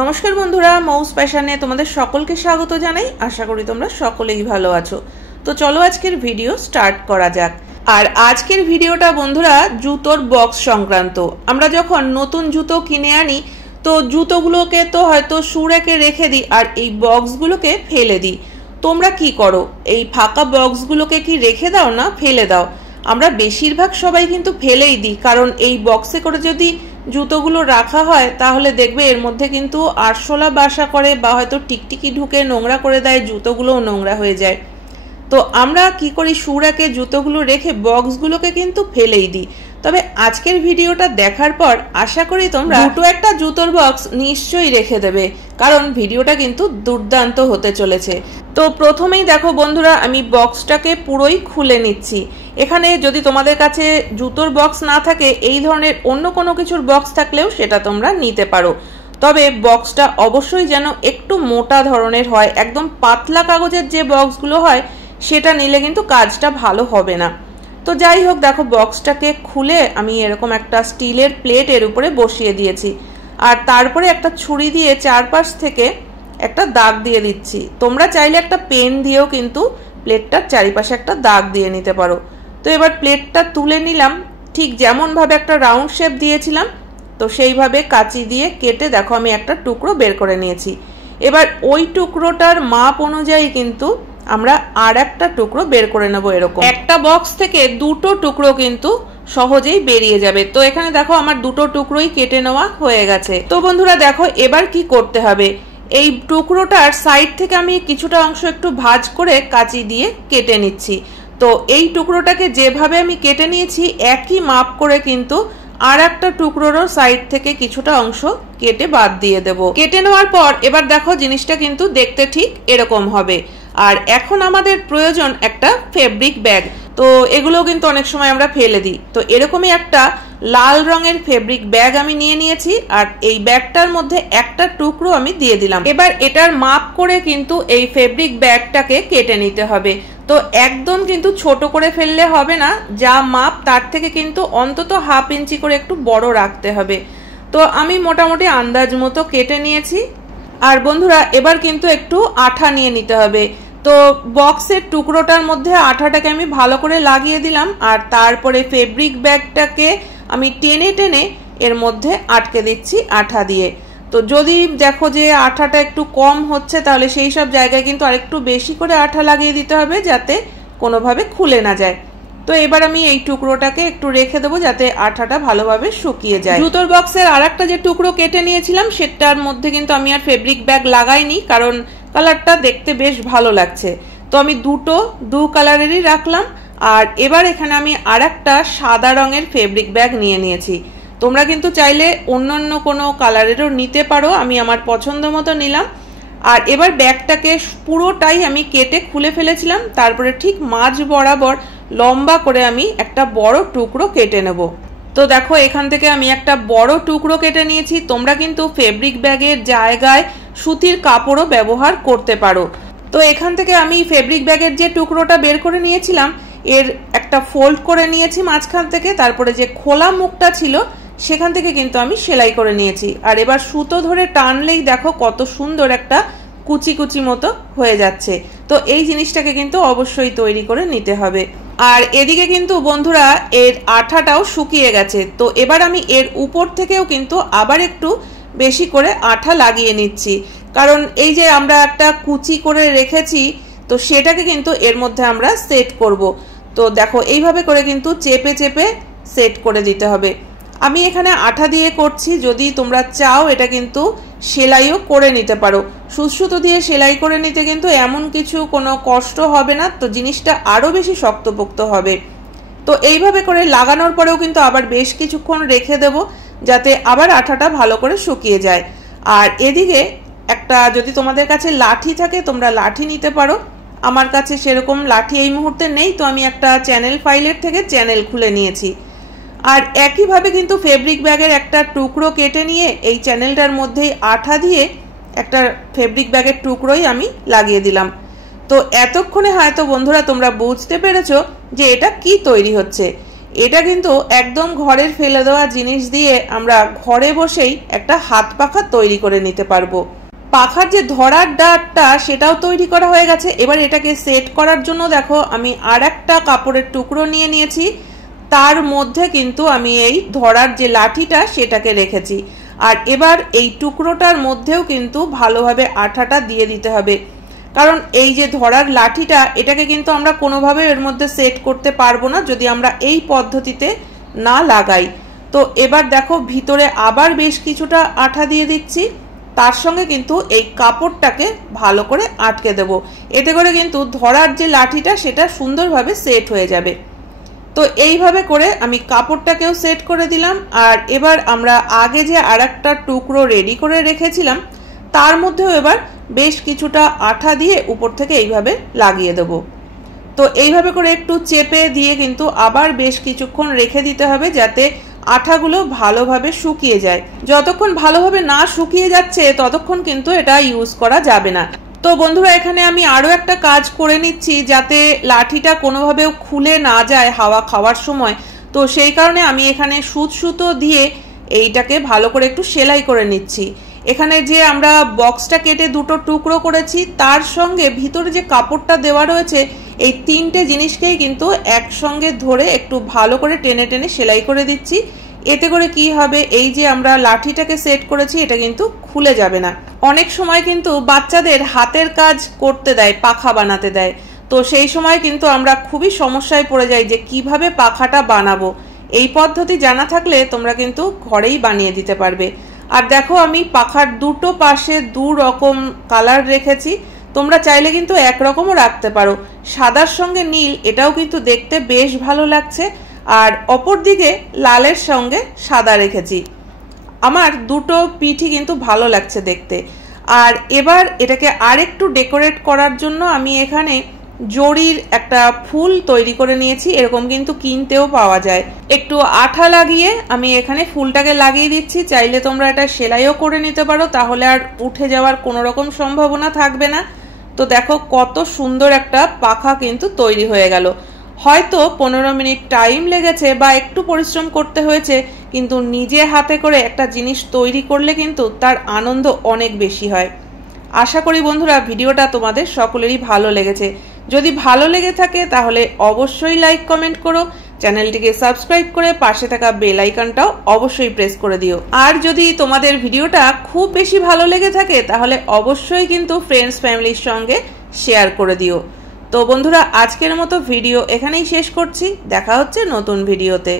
নমস্কার বন্ধুরা, মৌস ফ্যাশনে তোমাদের সকলকে স্বাগত জানাই। আশা করি তোমরা সকলেই ভালো আছো। তো চলো আজকের ভিডিও স্টার্ট করা যাক। আর আজকের ভিডিওটা বন্ধুরা জুতোর বক্স সংক্রান্ত। আমরা যখন নতুন জুতো কিনে আনি তো জুতোগুলোকে তো হয়তো শু র্যাকে রেখে দিই আর এই বক্সগুলোকে ফেলে দিই। তোমরা কি করো? এই ফাঁকা বক্সগুলোকে কি রেখে দাও না ফেলে দাও? আমরা বেশিরভাগ সবাই কিন্তু ফেলেই দিই, কারণ এই বক্সে করে যদি জুতোগুলো রাখা হয় তাহলে দেখবে এর মধ্যে কিন্তু আরশোলা বাসা করে বা হয়তো টিকটিকি ঢুকে নোংরা করে দেয়, জুতোগুলোও নোংরা হয়ে যায়। তো আমরা কি করি, শু র্যাকে জুতোগুলো রেখে বক্সগুলোকে কিন্তু ফেলেই দিই। তবে আজকের ভিডিওটা দেখার পর আশা করি তোমরা দুটো একটা জুতোর বক্স নিশ্চয়ই রেখে দেবে, কারণ ভিডিওটা কিন্তু দুর্দান্ত হতে চলেছে। তো প্রথমেই দেখো বন্ধুরা, আমি বক্সটাকে পুরোই খুলে নিচ্ছি। এখানে যদি তোমাদের কাছে জুতোর বক্স না থাকে, এই ধরনের অন্য কোনো কিছুর বক্স থাকলেও সেটা তোমরা নিতে পারো। তবে বক্সটা অবশ্যই যেন একটু মোটা ধরনের হয়, একদম পাতলা কাগজের যে বক্সগুলো হয় সেটা নিলে কিন্তু কাজটা ভালো হবে না। তো যাই হোক, দেখো বক্সটাকে খুলে আমি এরকম একটা স্টিলের প্লেট এর উপরে বসিয়ে দিয়েছি, আর তারপরে একটা ছুরি দিয়ে চারপাশ থেকে একটা দাগ দিয়ে দিচ্ছি। তোমরা চাইলে একটা পেন দিয়েও কিন্তু প্লেটটার চারিপাশে একটা দাগ দিয়ে নিতে পারো। তো এবার প্লেটটা তুলে নিলাম, ঠিক যেমনভাবে একটা রাউন্ড শেপ দিয়েছিলাম তো সেইভাবে কাঁচি দিয়ে কেটে দেখো আমি একটা টুকরো বের করে নিয়েছি। এবার ওই টুকরোটার মাপ অনুযায়ী কিন্তু আমরা আর একটা টুকরো বের করে নেবো। এরকম একটা বক্স থেকে দুটো টুকরো কিন্তু সহজেই বেরিয়ে যাবে। তো এখানে দেখো আমার দুটো টুকরোই কেটে নেওয়া হয়ে গেছে। তো বন্ধুরা দেখো এবার কি করতে হবে, এই টুকরোটার সাইড থেকে আমি কিছুটা অংশ একটু ভাঁজ করে কাঁচি দিয়ে কেটে নিচ্ছি। তো এই টুকরোটাকে যেভাবে আমি কেটে নিয়েছি একই মাপ করে কিন্তু আর একটা টুকরোরও সাইড থেকে কিছুটা অংশ কেটে বাদ দিয়ে দেব। কেটে নেওয়ার পর এবার দেখো জিনিসটা কিন্তু দেখতে ঠিক এরকম হবে। আর এখন আমাদের প্রয়োজন একটা ফেব্রিক ব্যাগ। তো এগুলো কিন্তু অনেক সময় আমরা ফেলে দিই। তো এরকমই একটা লাল রঙের ফেব্রিক ব্যাগ আমি নিয়ে নিয়েছি, আর এই ব্যাগটার মধ্যে একটা টুকরো আমি দিয়ে দিলাম। এবার এটার মাপ করে কিন্তু এই ফেব্রিক ব্যাগটাকে কেটে নিতে হবে। তো একদম কিন্তু ছোট করে ফেললে হবে না, যা মাপ তার থেকে কিন্তু অন্তত হাফ ইঞ্চি করে একটু বড় রাখতে হবে। তো আমি মোটামুটি আন্দাজ মতো কেটে নিয়েছি। আর বন্ধুরা এবার কিন্তু একটু আঠা নিয়ে নিতে হবে। তো বক্সের টুকরোটার মধ্যে আঠাটাকে আমি ভালো করে লাগিয়ে দিলাম, আর তারপরে ফেব্রিক ব্যাগটাকে আমি টেনে টেনে এর মধ্যে আটকে দিচ্ছি আঠা দিয়ে। তো যদি দেখো যে আঠাটা একটু কম হচ্ছে তাহলে সেই সব জায়গায় কিন্তু আরেকটু বেশি করে আঠা লাগিয়ে দিতে হবে, যাতে কোনোভাবে খুলে না যায়। তো এবার আমি এই টুকরোটাকে একটু রেখে দেবো যাতে আঠাটা ভালোভাবে শুকিয়ে যায়। জুতোর বক্সের আর একটা যে টুকরো কেটে নিয়েছিলাম সেটার মধ্যে কিন্তু আমি আর ফেব্রিক ব্যাগ লাগাইনি, কারণ কালারটা দেখতে বেশ ভালো লাগছে। তো আমি দু কালারেরই রাখলাম। আর এবার এখানে আমি আর একটা সাদা রঙের ফেব্রিক ব্যাগ নিয়ে নিয়েছি। তোমরা কিন্তু চাইলে অন্য কোনো কালারেরও নিতে পারো, আমি আমার পছন্দ মতো নিলাম। আর এবার ব্যাগটাকে পুরোটাই আমি কেটে খুলে ফেলেছিলাম, তারপরে ঠিক মাঝ বরাবর লম্বা করে আমি একটা বড় টুকরো কেটে নেব। তো দেখো এখান থেকে আমি একটা বড় টুকরো কেটে নিয়েছি। তোমরা কিন্তু ফেব্রিক ব্যাগের জায়গায় সুতির কাপড়ও ব্যবহার করতে পারো। তো এখান থেকে আমি ফেব্রিক ব্যাগের যে টুকরোটা বের করে নিয়েছিলাম এর একটা ফোল্ড করে নিয়েছি মাঝখান থেকে, তারপরে যে খোলা মুখটা ছিল সেখান থেকে কিন্তু আমি সেলাই করে নিয়েছি। আর এবার সুতো ধরে টানলেই দেখো কত সুন্দর একটা কুচি কুচি মতো হয়ে যাচ্ছে। তো এই জিনিসটাকে কিন্তু অবশ্যই তৈরি করে নিতে হবে। আর এদিকে কিন্তু বন্ধুরা এর আঠাটাও শুকিয়ে গেছে। তো এবার আমি এর উপর থেকেও কিন্তু আবার একটু বেশি করে আঠা লাগিয়ে নিচ্ছি, কারণ এই যে আমরা একটা কুচি করে রেখেছি তো সেটাকে কিন্তু এর মধ্যে আমরা সেট করব। তো দেখো এইভাবে করে কিন্তু চেপে চেপে সেট করে দিতে হবে। আমি এখানে আঠা দিয়ে করছি, যদি তোমরা চাও এটা কিন্তু সেলাইও করে নিতে পারো। সুতো দিয়ে সেলাই করে নিতে কিন্তু এমন কিছু কোনো কষ্ট হবে না, তো জিনিসটা আরও বেশি শক্তপোক্ত হবে। তো এইভাবে করে লাগানোর পরেও কিন্তু আবার বেশ কিছুক্ষণ রেখে দেব, যাতে আবার আঠাটা ভালো করে শুকিয়ে যায়। আর এদিকে একটা যদি তোমাদের কাছে লাঠি থাকে তোমরা লাঠি নিতে পারো। আমার কাছে সেরকম লাঠি এই মুহূর্তে নেই, তো আমি একটা চ্যানেল ফাইলের থেকে চ্যানেল খুলে নিয়েছি। আর একইভাবে কিন্তু ফেব্রিক ব্যাগের একটা টুকরো কেটে নিয়ে এই চ্যানেলটার মধ্যেই আঠা দিয়ে একটা ফেব্রিক ব্যাগের টুকরোই আমি লাগিয়ে দিলাম। তো এতক্ষণে হয়তো বন্ধুরা তোমরা বুঝতে পেরেছো যে এটা কি তৈরি হচ্ছে। এটা কিন্তু একদম ঘরের ফেলে দেওয়া জিনিস দিয়ে আমরা ঘরে বসেই একটা হাত পাখা তৈরি করে নিতে পারবো। পাখার যে ধরার ডাটটা সেটাও তৈরি করা হয়ে গেছে। এবার এটাকে সেট করার জন্য দেখো আমি আর একটা কাপড়ের টুকরো নিয়ে নিয়েছি, তার মধ্যে কিন্তু আমি এই ধরার যে লাঠিটা সেটাকে রেখেছি। আর এবার এই টুকরোটার মধ্যেও কিন্তু ভালোভাবে আঠাটা দিয়ে দিতে হবে, কারণ এই যে ধরার লাঠিটা এটাকে কিন্তু আমরা কোনোভাবে এর মধ্যে সেট করতে পারবো না যদি আমরা এই পদ্ধতিতে না লাগাই। তো এবার দেখো ভিতরে আবার বেশ কিছুটা আঠা দিয়ে দিচ্ছি, তার সঙ্গে কিন্তু এই কাপড়টাকে ভালো করে আটকে দেব। এতে করে কিন্তু ধরার যে লাঠিটা সেটা সুন্দরভাবে সেট হয়ে যাবে। তো এইভাবে করে আমি কাপড়টাকেও সেট করে দিলাম। আর এবার আমরা আগে যে আরেকটা টুকরো রেডি করে রেখেছিলাম তার মধ্যেও এবার বেশ কিছুটা আঠা দিয়ে উপর থেকে এইভাবে লাগিয়ে দেব। তো এইভাবে করে একটু চেপে দিয়ে কিন্তু আবার বেশ কিছুক্ষণ রেখে দিতে হবে যাতে আঠাগুলো ভালোভাবে শুকিয়ে যায়। যতক্ষণ ভালোভাবে না শুকিয়ে যাচ্ছে ততক্ষণ কিন্তু এটা ইউজ করা যাবে না। তো বন্ধুরা এখানে আমি আরো একটা কাজ করে নিচ্ছি যাতে লাঠিটা কোনোভাবেও খুলে না যায় হাওয়া খাওয়ার সময়। তো সেই কারণে আমি এখানে সুতো দিয়ে এইটাকে ভালো করে একটু সেলাই করে নিচ্ছি। এখানে যে আমরা বক্সটা কেটে দুটো টুকরো করেছি তার সঙ্গে ভিতরে যে কাপড়টা দেওয়া রয়েছে এই তিনটে জিনিসকেই কিন্তু একসঙ্গে ধরে একটু ভালো করে টেনে টেনে সেলাই করে দিচ্ছি। এতে করে কি হবে, এই যে আমরা লাঠিটাকে সেট করেছি এটা কিন্তু খুলে যাবে না। অনেক সময় কিন্তু বাচ্চাদের হাতের কাজ করতে দেয়, পাখা বানাতে দেয়, তো সেই সময় কিন্তু আমরা খুবই সমস্যায় পড়ে যাই যে কিভাবে পাখাটা বানাবো। এই পদ্ধতি জানা থাকলে তোমরা কিন্তু ঘরেই বানিয়ে দিতে পারবে। আর দেখো আমি পাখার দুটো পাশে দু রকম কালার রেখেছি, তোমরা চাইলে কিন্তু একরকমও রাখতে পারো। সাদার সঙ্গে নীল এটাও কিন্তু দেখতে বেশ ভালো লাগছে, আর অপর দিকে লালের সঙ্গে সাদা রেখেছি। আমার দুটো পিঠই কিন্তু ভালো লাগছে দেখতে। আর এবার এটাকে আরেকটু ডেকোরেট করার জন্য আমি এখানে জরির একটা ফুল তৈরি করে নিয়েছি, এরকম কিন্তু কিনতেও পাওয়া যায়। একটু আঠা লাগিয়ে আমি এখানে ফুলটাকে লাগিয়ে দিচ্ছি। চাইলে তোমরা এটা সেলাইও করে নিতে পারো, তাহলে আর উঠে যাওয়ার কোনো রকম সম্ভাবনা থাকবে না। তো দেখো কত সুন্দর একটা পাখা কিন্তু তৈরি হয়ে গেল। হয়তো 15 মিনিট টাইম লেগেছে বা একটু পরিশ্রম করতে হয়েছে, কিন্তু নিজে হাতে করে একটা জিনিস তৈরি করলে কিন্তু তার আনন্দ অনেক বেশি হয়। আশা করি বন্ধুরা ভিডিওটা তোমাদের সকলেরই ভালো লেগেছে। যদি ভালো লেগে থাকে তাহলে অবশ্যই লাইক কমেন্ট করো, চ্যানেলটিকে সাবস্ক্রাইব করে পাশে থাকা বেল আইকনটাও অবশ্যই প্রেস করে দিও। আর যদি তোমাদের ভিডিওটা খুব বেশি ভালো লেগে থাকে তাহলে অবশ্যই কিন্তু ফ্রেন্ডস ফ্যামিলির সঙ্গে শেয়ার করে দিও। তো বন্ধুরা আজকের মতো ভিডিও এখানেই শেষ করছি, দেখা হচ্ছে নতুন ভিডিওতে।